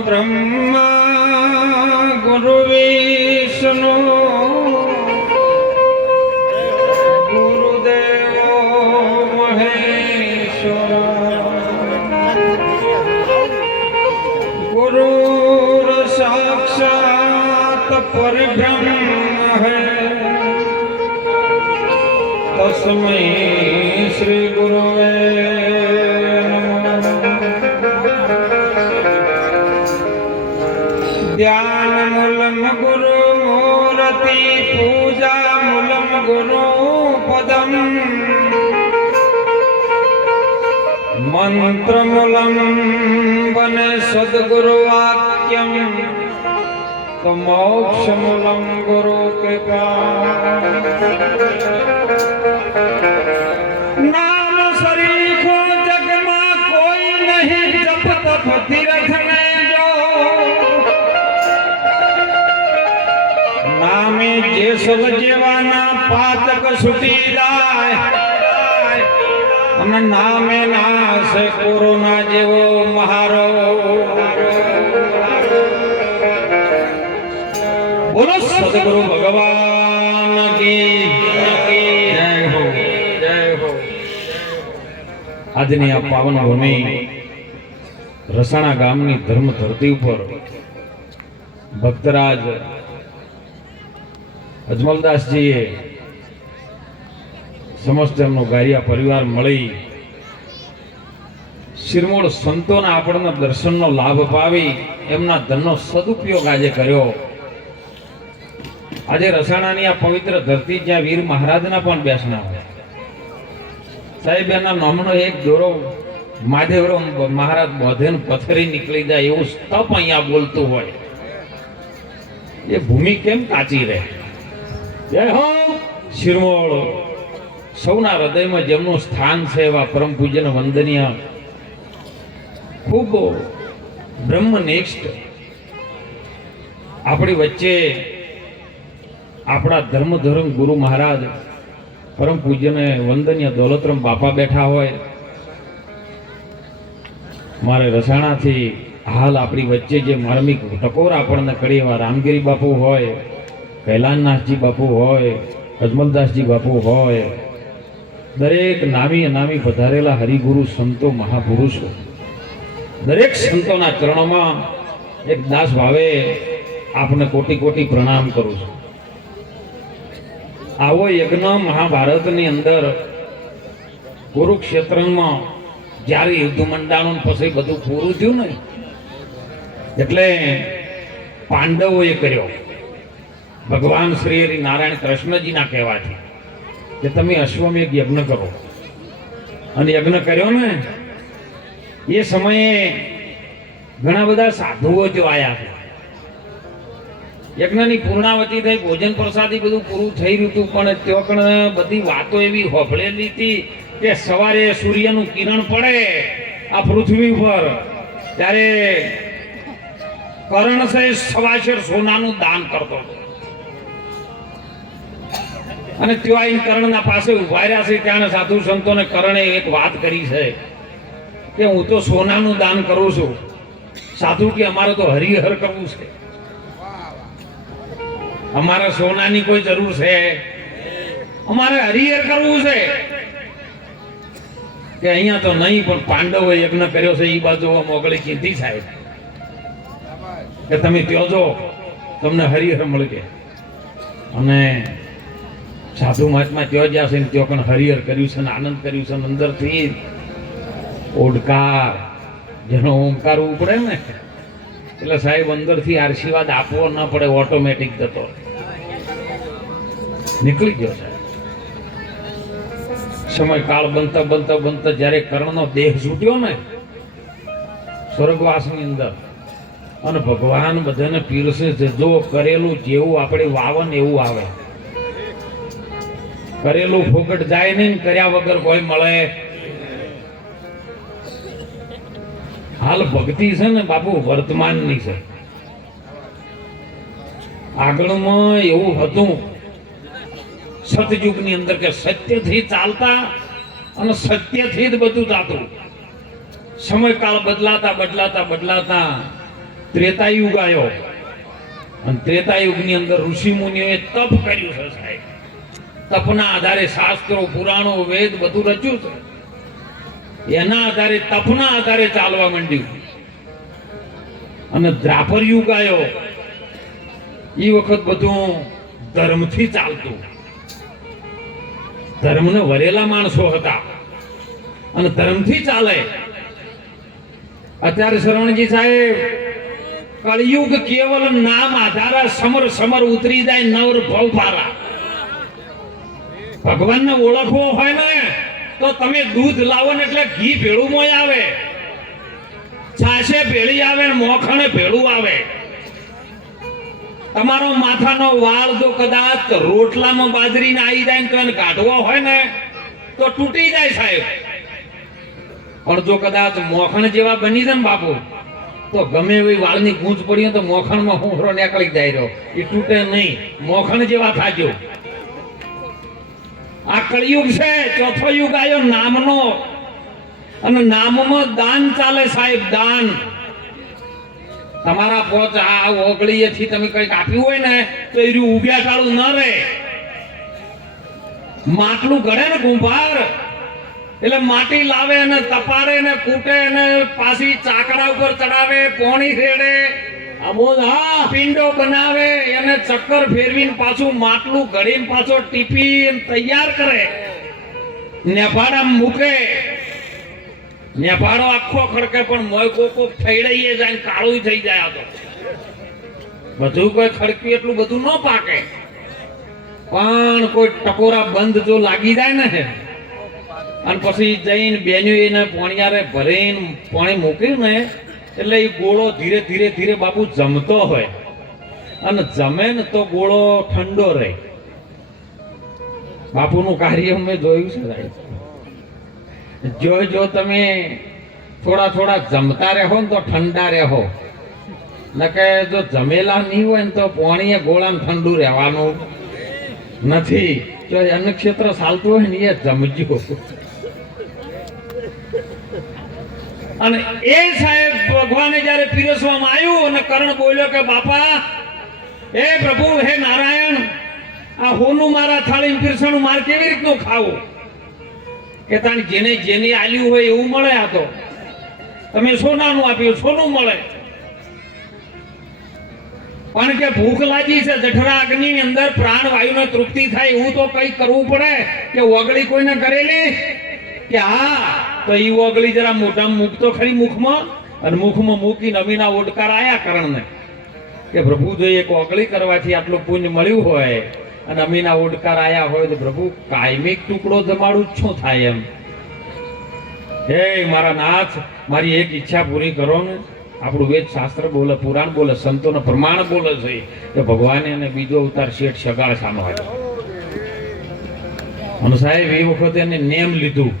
ब्रह्मा गुरु विष्णु गुरुदेवो महेश्वर गुरुर साक्षात परब्रह्म है तस्मै श्री गुरुवे ध्यान मूलम गुरु मूर्ति पूजा मूलम गुरु पदम मंत्र मूलम बने सद्गुरु वाक्यम तो मोक्ष मूलम गुरु के नाम शरीफो जग में कोई नहीं जप तप तीर्थ में जो नामे जेसल जेवाना पातक छूटी जाए અને નામે નાશ કોરોના જેવો મહારો બોલો સદગુરુ ભગવાન કી જય હો જય હો। આજની આ પાવન ભૂમિ રસાણા ગામની ધર્મ ધરતી ઉપર ભક્તરાજ અજમલદાસજીએ સમસ્ત એમનો ગારિયા પરિવાર મળી શિરમોળ સંતોના આપણને દર્શનનો લાભ પાવી એમના ધનનો સદુપયોગ આજે કર્યો। આજે રસાણાની આ પવિત્ર ધરતી જ્યાં વીર મહારાજના પણ બેસના હોય સાહેબ એના નામનો એક દોરો મહાદેવરો મહારાજ બોધેન પથરી નીકળી જાય એવું સ્તપ અહીંયા બોલતું હોય એ ભૂમિ કેમ કાચી રહે। જય હો શિરમોળ સૌના હૃદયમાં જેમનું સ્થાન છે એવા પરમ પૂજ્ય વંદનીય ખૂબ બ્રહ્મનિષ્ઠ આપણી વચ્ચે આપણા ધર્મ ગુરુ મહારાજ પરમ પૂજ્યને વંદનીય દોલતરામ બાપા બેઠા હોય। મારે રસાણાથી હાલ આપણી વચ્ચે જે માર્મિક ટકોર આપણને કરી એવા રામગીરી બાપુ હોય, કૈલાસનાથજી બાપુ હોય, અજમલદાસજી બાપુ હોય, દરેક નામી અનામી પધારેલા હરિગુરુ સંતો મહાપુરુષો દરેક સંતોના ચરણોમાં એક દાસ ભાવે આપને કોટી કોટી પ્રણામ કરું છું। આવો યજ્ઞ મહાભારતની અંદર કુરુક્ષેત્રમાં જ્યારે યુદ્ધ મંડાણું પછી બધું પૂરું થયું ને એટલે પાંડવોએ કર્યો ભગવાન શ્રી હરિ નારાયણ કૃષ્ણજીના કહેવાથી કે તમે અશ્વમેઘ યજ્ઞ કરો અને યજ્ઞ કર્યો ને એ સમયે ઘણા બધા સાધુઓ જો આયા છે। યજ્ઞની પૂર્ણાવતી થઈ ભોજન પ્રસાદી બધું પૂરું થઈ રહ્યું હતું પણ ત્યાં પણ બધી વાતો એવી હોભળેલી હતી કે સવારે સૂર્યનું કિરણ પડે આ પૃથ્વી ઉપર ત્યારે કર્ણ છે સવાશેર સોનાનું દાન કરતો હતો અને ત્યાં કર્ણના પાસે ઉભા રહ્યા છે ત્યાં સાધુ સંતોને કર્ણે એક વાત કરી છે કે હું તો સોનાનું દાન કરું છું। સાધુ કે અમારે તો હરિહર કરવું છે, અમારે સોનાની કોઈ જરૂર છે, અમારે હરિહર કરવું છે કે અહીંયા તો નહીં પણ પાંડવોએ યજ્ઞ કર્યો છે એ બાજુ મોગળી કીધી સાહેબ કે તમે ત્યાં જો તમને હરિહર મળશે। અને સાધુ મહાત્મા ત્યાં જ્યાં છે ત્યાં પણ હરિહર કર્યું છે ને આનંદ કર્યું છે અંદરથી ઓડકાર જેનો ઓમકાર ઉપડે ને એટલે સાહેબ અંદરથી આશીર્વાદ આપવો ન પડે ઓટોમેટિક જતો નીકળી ગયો સાહેબ। સમય કાળ બનતા બનતા બનતા જ્યારે કર્ણનો દેહ છૂટ્યો ને સ્વર્ગવાસની અંદર અને ભગવાન બધાને પીરસે છે જો કરેલું જેવું આપણે વાવન એવું આવે। કરેલું ફોકટ જાય નહીં, કર્યા વગર કોઈ મળે। હાલ ભક્તિ છે ને બાપુ વર્તમાનની છે। આગળમાં એવું હતું સતયુગની અંદર કે સત્યથી ચાલતા અને સત્યથી જ બધું થતું। સમયકાળ બદલાતા બદલાતા બદલાતા ત્રેતાયુગ આવ્યો અને ત્રેતાયુગની અંદર ઋષિ મુનિઓએ તપ કર્યું છે સાહેબ. તપના આધારે શાસ્ત્રો, પુરાણો, વેદ બધું રચ્યું છે. એના આધારે, તપના આધારે ચાલવા માંડ્યું. અને દ્રાપર યુગ આવ્યો. એ વખત બધું ધર્મથી ચાલતું. ધર્મને વરેલા માણસો હતા અને ધર્મથી ચાલે. અત્યારે શ્રવણજી સાહેબ, કળિયુગ કેવલ નામ આધારા સમર સમર ઉતરી જાય નવર ભવ ભારા. ભગવાનને ઓળખવો હોય ને તો તમે દૂધ લાવો ને એટલે ઘી ભેળું મોય આવે, છાશે ભેળી આવે ને મોખણે ભેળું આવે. તમારો માથાનો વાળ જો કદાચ રોટલામાં બાજરીને આવી જાય તો એને કાઢવો હોય ને તો તૂટી જાય સાહેબ. પણ જો કદાચ મોખણ જેવા બની જાય ને બાપુ, તો ગમે એવી વાળની ગૂંચ પડી હોય તો મોખણમાં હુંહરો નીકળી જાય રહ્યો, એ તૂટે નહીં. મોખણ જેવા થાજો. આ કળિયુગ છે, ચોથો યુગ આવ્યો નામનો. અને નામમાં દાન ચાલે સાહેબ, દાન. તમારા પોચ આ ઓગળીએથી તમે કંઈક આપ્યું હોય ને તો એ ઉભ્યા ટાળું ન રહે. માટલું ઘડે ને કુંભાર, એટલે માટી લાવે અને તપાડે ને કૂટે ને પાછી ચાકડા ઉપર ચડાવે, પોણી રેડે, પિંડો બનાવે, એને ચક્કર ફેરવીને પાછું માટલું ઘડીને પાછો ટીપી તૈયાર કરે, નેફાડા મૂકે. નેફાડો આખો ખડકે પણ મોય કોકો ફેડાઈએ જાય, કાળું થઈ જાય. આ તો બધું કોઈ ખડકી એટલું બધું ન પાકે, પણ કોઈ ટકોરા બંધ જો લાગી જાય ને અને પછી જઈને બેન્યુ એને પોણિયારે ભરીને પાણી મૂક્યું ને એટલે એ ગોળો ધીરે ધીરે ધીરે બાપુ જમતો હોય. અને જમે ને તો ગોળો ઠંડો રહે. બાપુનું કાર્ય મેં જોયું છે સાહેબ. જો તમે થોડા થોડા જમતા રહો ને તો ઠંડા રહો, નકે જો જમેલા નહીં હોય ને તો પાણીએ ગોળામાં ઠંડુ રહેવાનું નથી. જો અન્ન ક્ષેત્ર ચાલતું હોય ને એ જમજો. અને એ સાહેબ ભગવાને જયારે પીરસવામાં આવ્યું અને કર્ણ બોલ્યો કે બાપા, હે પ્રભુ, હે નારાયણ, આ હોનું મારા થાળી પીરસણું મારે કેવી રીતનું ખાવું? કે તાણ જેને જેને આલ્યું હોય એવું મળે. આ તો તમે સોનાનું આપ્યું, સોનું મળે. પણ કે ભૂખ લાગી છે, જઠરા અગ્નિની અંદર પ્રાણવાયુને તૃપ્તિ થાય એવું તો કંઈક કરવું પડે. કે ઓગળી કોઈને કરેલી? કે હા, તો ઈ ઓગળી જરા મોઢામાં મૂકતો ખરી, મુખમાં. અને મુખમાં મૂકીને અમીના ઓડકાર આયા કરણને કે પ્રભુ, જો એક ઓગળી કરવાથી આટલું પુણ્ય મળ્યું હોય અને અમીના ઓડકાર આયા હોય તો પ્રભુ કાયમિક ટુકડો જમાડું શું થાય એમ. હે મારા નાથ, મારી એક ઈચ્છા પૂરી કરો ને. આપણું વેદ શાસ્ત્ર બોલે, પુરાણ બોલે, સંતોનો પ્રમાણ બોલે છે કે ભગવાને એને બીજો અવતાર શેઠ સગાળ સાનો આવ્યો. અને સાહેબ એ વખતે એને નેમ લીધું,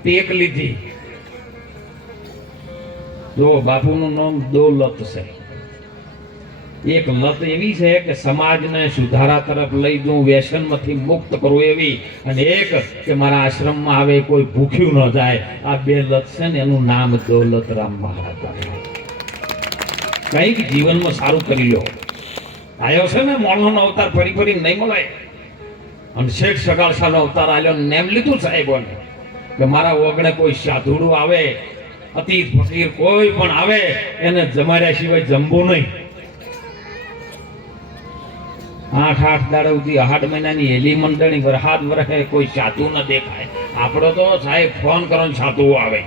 ટેક લીધી. જો બાપુનું નામ દોલત છે. એક લત એવી છે કે સમાજને સુધારા તરફ લઈ જવું, વ્યસનમાંથી મુક્ત કરવું એવી. અને એક કે મારા આશ્રમમાં આવે કોઈ ભૂખ્યું ન જાય. આ બે લત છે ને એનું નામ દોલતરામ મહારાજ. કઈક જીવનમાં સારું કરી લો. આવ્યો છે ને મોણનો અવતાર ફરી ફરી નહીં મળે. અને શેઠ સગાળસાનો અવતાર આવ્યો, નેમ લીધું સાહેબોને કે મારા ઓગણે કોઈ સાધુડું આવે, અતીત ફકીર કોઈ પણ આવે, એને જમાડ્યા સિવાય જમવું નહીં. 8 દાડા સુધી 8 મહિનાની હેલી મંડળી વરહાદ વરહે કોઈ સાધુ ન દેખાય. આપણો તો સાહેબ ફોન કરો ને સાધુ આવે,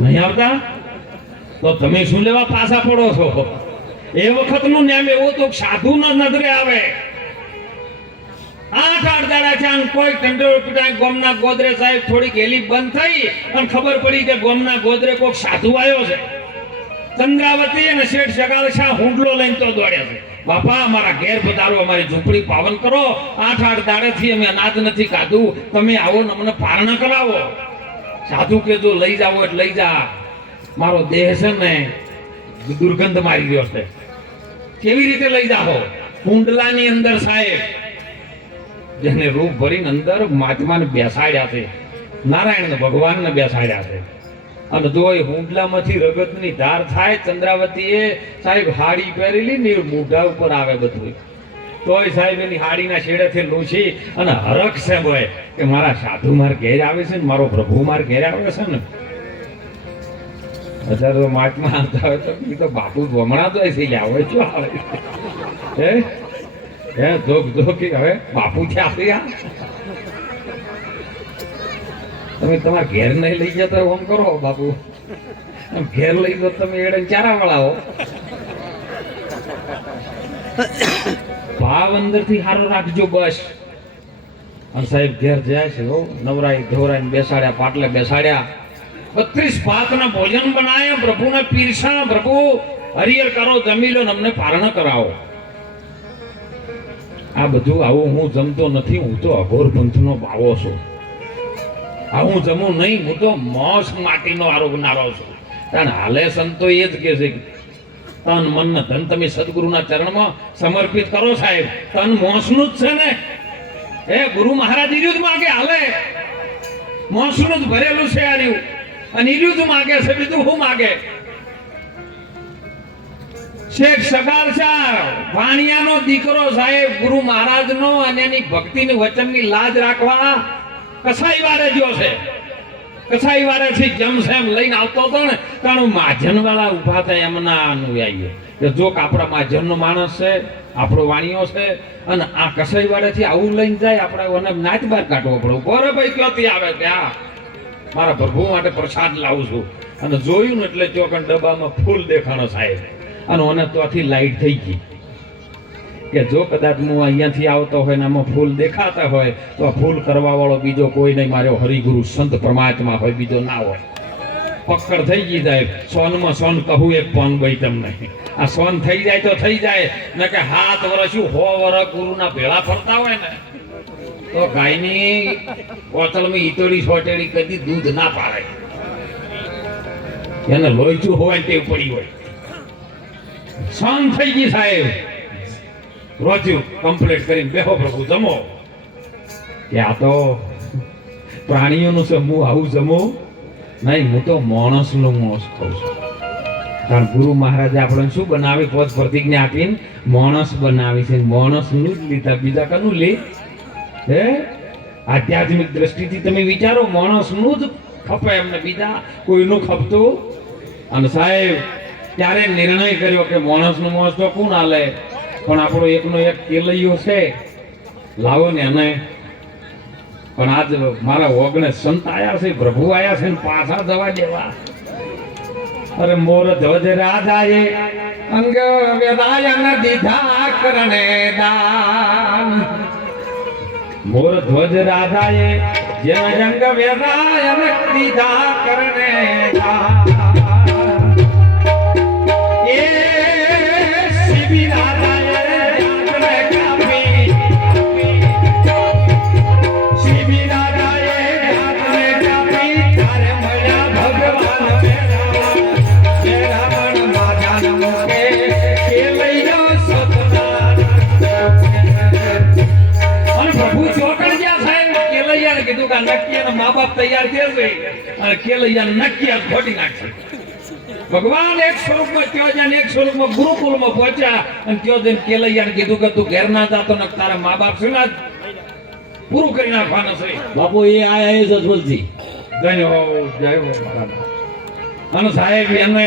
નહીં આવતા તો તમે શું લેવા પાછા પડો છો? એ વખતનું નેમ એવું તો સાધુ ન નજરે આવે. 8 દાડા છે અને કોઈ કંડોળ પીટાય. ગોમના ગોદરે સાહેબ થોડીક હેલી બંધ થઈ અને ખબર પડી કે ગોમના ગોદરે કોઈક સાધુ આવ્યો છે. ચંદ્રાવતી અને શેઠ સગાળસા હુંડલો લઈને તો દોડ્યા છે. બાપા, અમારા ઘેર પધારો, અમારી ઝૂંપડી પાવન કરો. 8 દાડેથી અમે અનાજ નથી ખાધું, તમે આવો ને અમને પારણા કરાવો. સાધુ કે જો લઈ જાવ એટલે લઈ જા, મારો દેહ છે ને દુર્ગંધ મારી ગયો છે. કેવી રીતે લઈ જાઓ? કુંડલાની અંદર સાહેબ જેને રૂપ ભરીને અંદર મહાત્માને બેસાડ્યા છે, નારાયણ ભગવાનને બેસાડ્યા છે. અને જો એ હુંડલામાંથી રગતની ધાર થાય, ચંદ્રાવતીએ સાહેબ હાડી પહેરેલી ને એ મોઢા ઉપર આવે બધું, તોય સાહેબ એની હાડીના છેડેથી લૂછી અને હરખ છે હોય કે મારા સાધુ માર ઘેર આવે છે ને મારો પ્રભુ માર ઘેર આવે છે ને. અત્યારે તો માચમાં આવતા હોય તો એ તો બાપુ હમણાં તો છે આવે શું આવે હે ધોક ધોકી હવે બાપુ છે આપી આ તમે તમારા ઘેર નહીં લઈ જતો ઓમ કરો બાપુ, ઘેર લઈ જાઓ તમે એડે ચારા વાળા હો. ભાવ અંદરથી સારો રાખજો બસ. અને સાહેબ ઘેર જાય છે હો, નવરાઈ ધોરાઈ બેસાડ્યા, પાટલે બેસાડ્યા, 32 ભાતના ભોજન બનાયા, પ્રભુને પીરસા, પ્રભુ હરિહર કરો, જમી લો ને અમને પારણ કરાવો. આ બધું આવું હું જમતો નથી, હું તો અઘોર પંથનો બાવો છું. હું જમું નહીં, હું તો મોસ માટીનો આરોગનારો છું. કારણ હાલે સંતો એ જ કે છે તન મન ને ધન તમે સદગુરુના ચરણમાં સમર્પિત કરો સાહેબ. તન મોસનું જ છે ને, એ ગુરુ મહારાજ ઈર્યું જ માગે હાલે, મોસનું જ ભરેલું છે આ રહ્યું, અને ઈર્યું જ માગે છે, બીજું શું માગે? શેખ સગાર શાહ વાણિયાનો દીકરો સાહેબ ગુરુ મહારાજનો અને એની ભક્તિની વચનની લાજ રાખવા કસાઈ વારે જ્યો છે. કસાઈ વારે થી જમસેમ લઈને આવતો હતો ને તાણું માજન વાળા ઉભા થાય એમના અનુયાયીઓ કે જો આપણા માજનનો માણસ છે, આપણો વાણિયો છે, અને આ કસાઈ વાળેથી આવું લઈને જાય આપણે અને નાચ બાર કાઢવો પડે. બરે ભાઈ ક્યાંથી આવે ત્યાં મારા પ્રભુ માટે પ્રસાદ લાવું છું. અને જોયું ને એટલે ચોકન ડબ્બામાં ફૂલ દેખાણો સાહેબ, અને ઓને તો આથી લાઈટ થઈ ગઈ કે જો કદાચ હું અહીંયાથી આવતો હોય ને આમાં ફૂલ દેખાતા હોય તો આ ફૂલ કરવા વાળો બીજો કોઈ નહીં, મારો હરિગુરુ સંત પરમાત્મા હોય, બીજો ના હોય. પકડ થઈ ગઈ સાહેબ, સોનમાં સોન કહું એક પોન ભાઈ તમને. આ સોન થઈ જાય તો થઈ જાય ને કે 7 વર્ષ 100 વર્ષ ગુરુના ભેળા ફરતા હોય ને તો ગાયની બોતલમાં ઈતોડી સોટેડી કદી દૂધ ના પાડે, એને લોહીચું હોય તે પડી હોય. સોન થઈ ગઈ સાહેબ, રોજ્યું કમ્પ્લીટ કરીને બેહો પ્રભુ જમો. કે આ તો પ્રાણીઓનું છે, હું આવું જમું નહીં, હું તો માણસનું મોસ ખાઉં છું. કારણ ગુરુ મહારાજે આપણે શું બનાવી પોત પ્રતિજ્ઞા આપીને માણસ બનાવી છે, માણસનું જ લીધા, બીજા કનું લે હે? આધ્યાત્મિક દ્રષ્ટિથી તમે વિચારો, માણસનું જ ખપે એમને, બીજા કોઈનું ખપતું. અને સાહેબ ત્યારે નિર્ણય કર્યો કે માણસનું મોસ તો કોણ હાલે, પણ આપણો એકનો એક કેલૈયો છે, લાવો ને એને. પણ આજ મારા ઓગણે સંત આયા છે, પ્રભુ આયા છે ને પાછા જવા દેવા. અરે મોર ધ્વજ રાજાએ અંગ વેદાયન દીધા કરણે દાન. મોર ધ્વજ રાજાએ જેન અંગ વેદાયન દીધા કરણે દાન. એ શિબી રાજા મા બાપ તૈયાર થશે અને કેલૈયા નક્કી ખોટી નાખશે. ભગવાન એક સ્વરૂપમાં ત્યાં જાય, એક સ્વરૂપમાં ગુરુકુલમાં પહોંચ્યા અને ત્યાં જઈને કેલૈયાને કીધું કે તું ઘેર ના જાતો ને તારા મા બાપ છે ને પૂરું કરી નાખવાના છે. બાપુ એ આયા સજવલજી જય હો મહારાજ. અને સાહેબ એને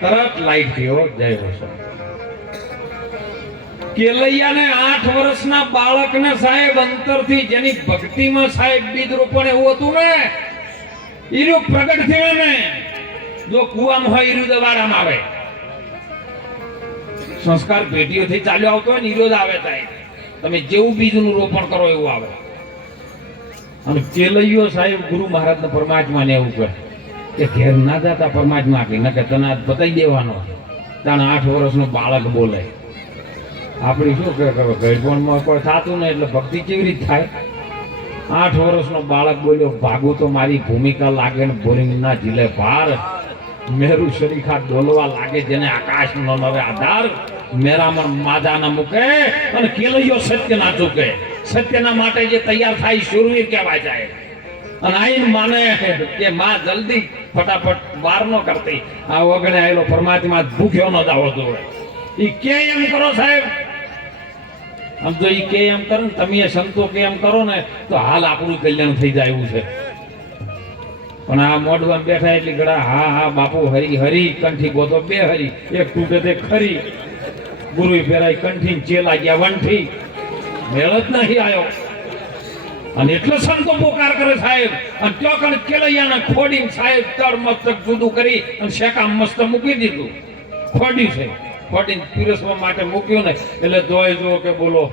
તરત લાઈટ થયો. જય હો સાહેબ. કેલૈયાને 8 વર્ષના બાળકને સાહેબ અંતરથી જેની ભક્તિમાં સાહેબ બીજ રોપણ એવું હતું ને ઈરું પ્રગટ થયું ને, જો કુવામાં હોય ઈરું દવાડામાં આવે. સંસ્કાર પેઢીઓથી ચાલ્યો આવતો હોય ને ઈરો જ આવે સાહેબ. તમે જેવું બીજનું રોપણ કરો એવું આવે. અને કેલૈયો સાહેબ ગુરુ મહારાજને પરમાત્માને એવું કહે કે ઘેર ના જતા પરમાત્મા કે ન કે તને બતાવી દેવાનો. તાણે 8 વર્ષનો બાળક બોલે. આપણી શું કે ગઢપણમાં કોઈ થતું ને એટલે ભક્તિ કેવી રીતે થાય? 8 વર્ષનો બાળક બોલ્યો, ભાગું તો મારી ભૂમિકા લાગે ને બોરિંગ ના ઝીલે ભાર, મેરુ શરીખા ડોલવા લાગે જેને આકાશનો નવે આધાર, મેરામણ માદાના મૂકે અને કેલૈયો સત્ય ના ચૂકે. સત્યના માટે જે તૈયાર થાય શુરવીર કહેવાય જાય. અને આઈને માને કે માં જલ્દી ફટાફટ વાર ન કરતી આ વગણે આવેલો પરમાત્મા ભૂખ્યો ન દાવો જોવે ઈ કે એમ કરો સાહેબ આમ જો ઈ કે એમ કરો ને તમે સંતો કે એમ કરો ને તો હાલ આપણું કલ્યાણ થઈ જાય એવું છે પણ આ મોઢવામાં બેઠા એટલી ઘડા હા હા બાપુ હરી હરી કંઠી ગોતો બે હરી એક તૂટે તે ખરી ગુરુ ફેરાય કંઠી ચેલા ગયા વંઠી મેળ જ નહીં આવ્યો અને એટલો સંતો પોકાર કરે સાહેબ અને ત્યાં કણ કેલૈયાને ખોડીને સાહેબ તળ મસ્તક જુદું કરી અને શેકા મસ્ત મૂકી દીધું ખોડ્યું છે ખોડીને પીરસવા માટે મૂક્યું ને એટલે જોઈ જો કે બોલો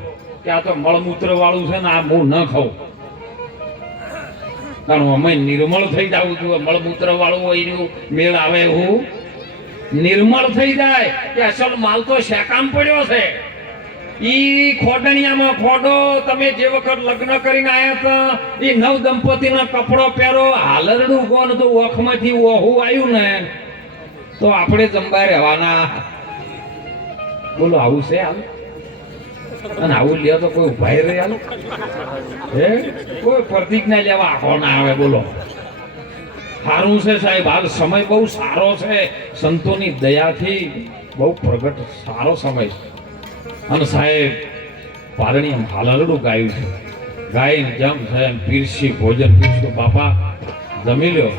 કે આ તો મળમૂત્ર વાળું છે ને આ હું ન ખાઉં કારણ અમે નિર્મળ થઈ જવું જોઈએ મળમૂત્ર વાળું હોય એનું મેળ આવે એવું નિર્મળ થઈ જાય કે અસલ માલ તો શેકામ પડ્યો છે ઈ ખોડણિયામાં ખોડો તમે જે વખત લગ્ન કરીને આયા હતા ઈ નવ દંપતીનો કપડો પહેરો હાલરડું ગોન તો ઓખમાંથી ઓહું આવ્યું ને તો આપણે જંબા રહેવાના બોલો આવું છે હાલ અને આવું લે તો કોઈ ઉભાઈ રહે હાલ હે કોઈ પ્રતિજ્ઞા લેવા આખો ના આવે બોલો સારું છે સાહેબ હાલ સમય બહુ સારો છે સંતોની દયાથી બહુ પ્રગટ સારો સમય છે અને સાહેબ પારણી એમ હાલરડું ગાયું છે ગાઈને જમ સાહેબ પીરસી ભોજન પીરસ્યું બાપા જમી લ્યો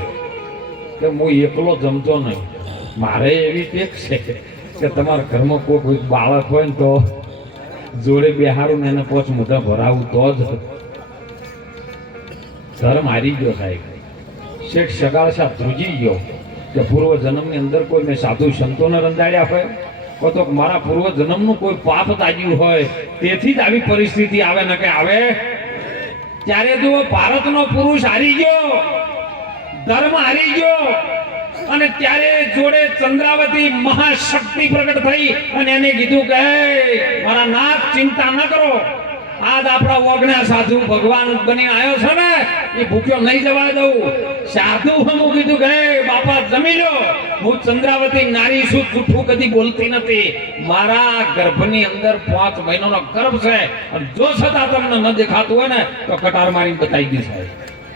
કે હું એકલો જમતો નહીં મારે એવી ટેક છે કે તમારા ઘરમાં કોઈ બાળક હોય ને તો જોડે બેહારું ને એને પોચ મોઢા ભરાવું તો જ ધર્મ હારી ગયો સાહેબ શેઠ સગાળ સાહેબ ધ્રુજી ગયો કે પૂર્વ જન્મની અંદર કોઈ મેં સાધુ સંતોને રંધાડ્યા હોય તો મારા પૂર્વ જન્મનું કોઈ પાપ તાજ્યું હોય તેથી જ આવી પરિસ્થિતિ આવે ને કે આવે ત્યારે જો ભારતનો પુરુષ હારી ગયો ધર્મ હારી ગયો અને ત્યારે જોડે ચંદ્રાવતી મહાશક્તિ પ્રગટ થઈ અને એને કીધું કે મારા નાથ ચિંતા ન કરો આજ આપણા ઓગણ્યા સાધુ ભગવાન બની આવ્યો છે ને એ ભૂખ્યો નહીં જવા દઉં સાધુ હું કીધું કે બાપા જમી લો હું ચંદ્રાવતી નારી છું જૂઠું કદી બોલતી નથી મારા ગર્ભની અંદર 5 મહિનાનો ગર્ભ છે અને જો છતાં તમને ન દેખાતું હોય ને તો કટાર મારી બતાવી દી સાહેબ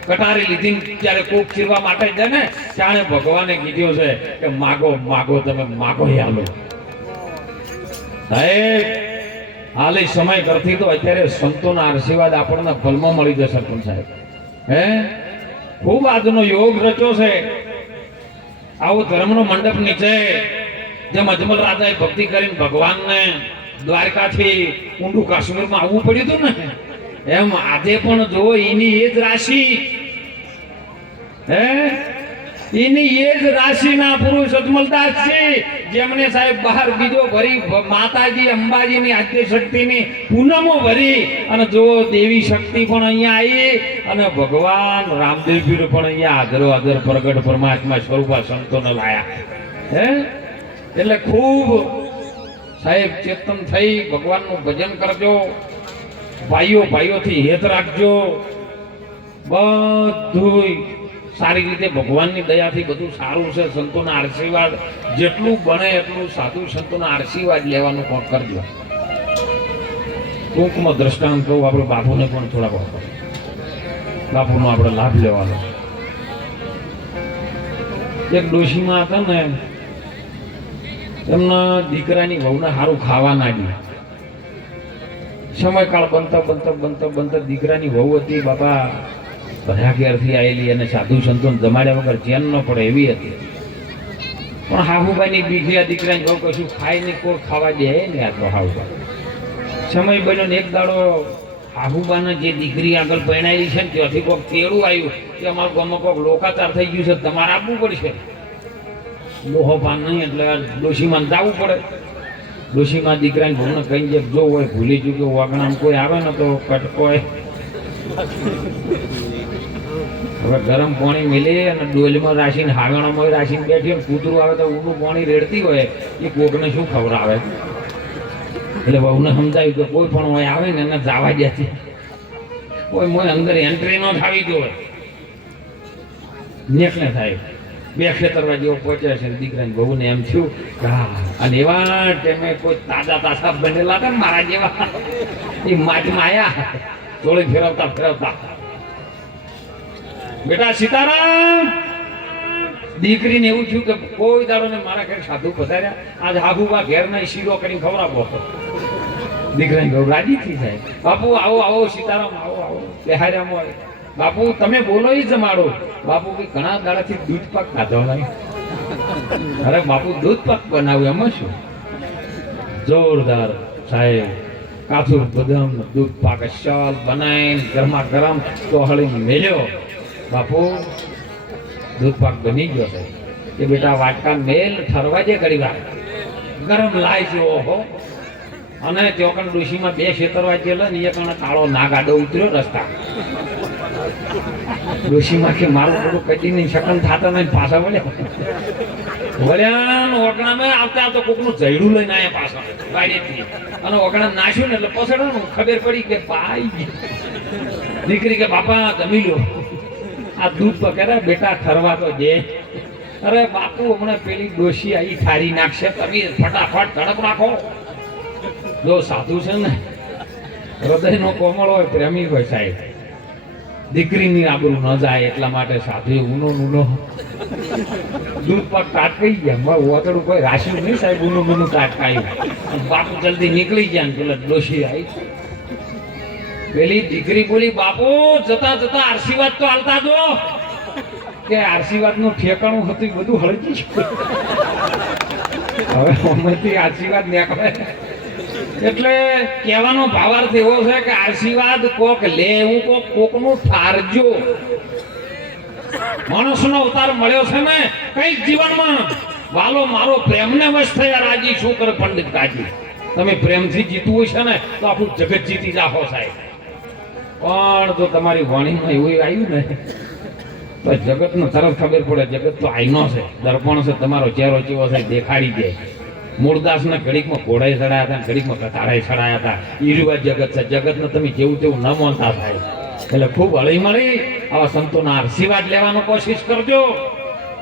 કટારી લીધી ત્યારે કોક ચીરવા માટે છે ને ત્યારે ભગવાને કીધું છે કે માગો માગો તમે માગો હાલો સાહેબ હાલ સમય કરતી તો અત્યારે સંતોના આશીર્વાદ આપણને ફલમાં મળી જશે પણ સાહેબ હે ખૂબ આજનો યોગ રચ્યો છે આવો ધર્મનો મંડપ નીચે જેમ અજમલ રાજાએ ભક્તિ કરીને ભગવાનને દ્વારકાથી ઊંડું કાશ્મીરમાં આવવું પડ્યું હતું ને એમ આજે પણ જો એની એ જ રાશિ હે એની એ જ રાશિના પુરુષ અજમલદાસ છે જેમને સાહેબ બહાર બીજો ભરી માતાજી અંબાજીની આદ્ય શક્તિની પૂનમો ભરી અને જો દેવી શક્તિ પણ અહીંયા આવી અને ભગવાન રામદેવ પીર પણ અહીંયા હાજર પ્રગટ પરમાત્મા સ્વરૂપા સંતોને લાયા હે એટલે ખૂબ સાહેબ ચેતન થઈ ભગવાનનું ભજન કરજો ભાઈઓથી હેત રાખજો બધું સારી રીતે ભગવાનની દયાથી બધું સારું છે સંતોના આશીર્વાદ જેટલું બને એટલું સાધુ સંતોના આશીર્વાદ લેવાનું પણ કરજો ટૂંકમાં દ્રષ્ટાંત કહું આપણે બાપુને પણ થોડા બાપુનો આપણે લાભ લેવાનો એક ડોશીમાં હતા ને એમના દીકરાની વહુને સારું ખાવા નાખ્યું સમયકાળ બનતા દીકરાની વહુ હતી બાપા બધા ઘેરથી આવેલી અને સાધુ સંતોને જમાડ્યા વગર ચેન ન પડે એવી હતી પણ હાહુબાની બીજા દીકરાની વહુ કશું ખાય નહીં કોઈ ખાવા દે ને આ તો હાહુબા સમય બન્યો ને એક દાડો હાહુબાના જે દીકરી આગળ પરણાયેલી છે ને ત્યાંથી કોઈક તેડું આવ્યું કે અમારું ગામમાં કોઈક લોકાચાર થઈ ગયું છે તમારે આપવું પડશે લોહો પાન નહીં એટલે ડોશીમાં જવું પડે ડોશીમાં દીકરાની ભૂલને કઈ જે જો હોય ભૂલી ચૂક્યો વાગણામાં કોઈ આવે ને તો કટકો હવે ગરમ પાણી મિલે અને ડોલમાં રાશીને હાગણામાં રાશીને બેઠી કૂતરું આવે તો ઊંડું પાણી રેડતી હોય એ કોકને શું ખવડાવે એટલે બહુને સમજાવ્યું કે કોઈ પણ હોય આવે ને એને જવા દેતી કોઈ મોય અંદર એન્ટ્રી ન થવી જોઈએ નેકને થાય બે ખેતરવા જેવો પહોંચ્યા છે દીકરાની બહુને એમ થયું અને એવા ટાઈમે કોઈ તાજા બનેલા હતા ને મારા જેવા એ માટમાં આવ્યા ચોળી ફેરવતા બેટા સીતારામ, દીકરીને એવું થયું કે કોઈ દાડો ને મારા ઘરે સાધુ પધાર્યા, આજ હાહુબા ઘેર ના શીરો કરીને ખવડાવો. દીકરાને કહું રાજી થઈ જાય, બાપુ આવો આવો સીતારામ, આવો આવો બેહાર્યા હોય. બાપુ તમે બોલો ઈ જમાડો. બાપુ કે ઘણા દાડાથી દૂધ પાક ખાધો નહીં. અરે બાપુ દૂધ પાક બનાવ્યું એમાં શું? જોરદાર સાહેબ, કાચુર બદામ દૂધ પાક શાલ બનાવીને ગરમા ગરમ તોહળી મેલ્યો. બાપુ દૂધ પાક બની ગયો છે. એ બેટા વાટકા મેલ ઠરવા જે ઘડી વાર ગરમ લાય છે. ઓહો, અને ચોકન ડોશીમાં બે ખેતરવા જેલા ને એક કાળો નાગાડો ઉતર્યો રસ્તા. ડોશીમાં કે મારું થોડું કદી નહીં શકન થતા નહીં, પાછા વળ્યા ઓગણામાં આવતા તો કોકનું જયડું લઈને આવ્યા પાછા ગાડીથી, અને ઓગણા નાખ્યું ને એટલે પસડવાનું ખબર પડી કે પાઈ ગઈ. દીકરી કે બાપા જમી લો, આ દૂધ પકડે બેટા ઠરવા તો જે. અરે બાપુ હમણાં પેલી ડોશી આવી ઠારી નાખશે, તમે ફટાફટ ઝડપ રાખો. જો સાધુ છે ને હૃદયનો કોમળ હોય, પ્રેમી હોય સાહેબ, દીકરીની આબરૂ ન જાય એટલા માટે સાધુ ઊનો ઊનો દૂધ પાક ટાટકાઈ ગયા. ઓતડું કોઈ રાખ્યું નહીં સાહેબ, ઊનું ઊનું ટાટકાયું. બાપુ જલ્દી નીકળી ગયા ને પેલા ડોશી આવી. પેલી દીકરી બોલી, બાપુ જતા જતા આશીર્વાદ તો હાલતા દો. કે આશીર્વાદ નું ઠેકાણું હતું એ બધું હળજી છે. હવે અમેથી આશીર્વાદ નીકળે એટલે કહેવાનો ભાવાર્થ એવો છે કે આશીર્વાદ કોક લે એવું કોકનું ઠારજો. માણસનો અવતાર મળ્યો છે ને કઈક જીવનમાં, વાલો મારો પ્રેમને વશ થયા રાજી શું કરે પંડિત કાજી. તમે પ્રેમથી જીતવું હોય છે ને તો આખું જગત જીતી જાહો સાહેબ. પણ જો તમારી વાણીમાં એવું આવ્યું ને તો જગતને તરત ખબર પડે જગત તો આઈનો છે, દર્પણ છે, તમારો ચહેરો ચેવો છે દેખાડી દે. મૂળદાસના ઘડીકમાં ઘોડાએ ચડાયા હતા, ઘડીકમાં કતારાએ ચડાયા હતા. એ રીવા જગત છે. જગતને તમે જેવું તેવું ન માનતા થાય. એટલે ખૂબ હળી મળી આવા સંતોના આશીર્વાદ લેવાનો કોશિશ કરજો.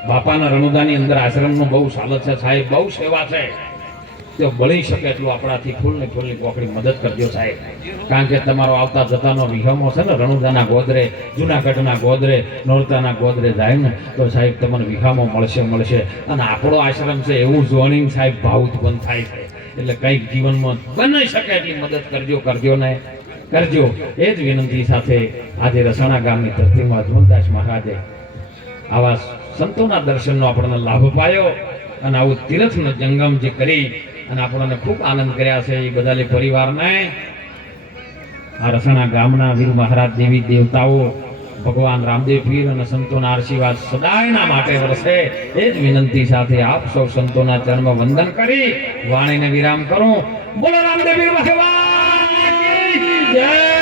બાપાના રણુદાની અંદર આશ્રમનું બહુ ચાલત છે સાહેબ, બહુ સેવા છે. તે બળી શકે એટલું આપણાથી ફૂલની પોકડી મદદ કરજો સાહેબ. કારણ કે તમારો આવતા જતાનો વિહમો છે ને રણુદાના ગોદરે, જુનાગઢના ગોદરે, નોરતાના ગોદરે જાય ને તો સાહેબ તમને વિહામો મળશે. અને આપણો આશ્રમ છે એવું જોણી સાહેબ ભાવ ઉત્પન્ન થાય છે. એટલે કંઈક જીવનમાં બની શકે એટલી મદદ કરજો ને કરજો. એ જ વિનંતી સાથે આજે રસાણા ગામની ધરતીમાં અજમલદાસ મહારાજે આવા સંતોના દર્શનનો આપણને લાભ પાયો અને આવું તીર્થનો જંગમ જે કરી અને આપણને ખૂબ આનંદ કર્યા છે એ બધા પરિવારને આ રસાણા ગામના વીર મહારાજ દેવી દેવતાઓ ભગવાન રામદેવ પીર અને સંતોના આશીર્વાદ સદાયના માટે વરસે એ જ વિનંતી સાથે આપ સૌ સંતોના ચરણમાં વંદન કરી વાણીને વિરામ કરું. બોલો રામદેવ પીર ભગવાન કી જય.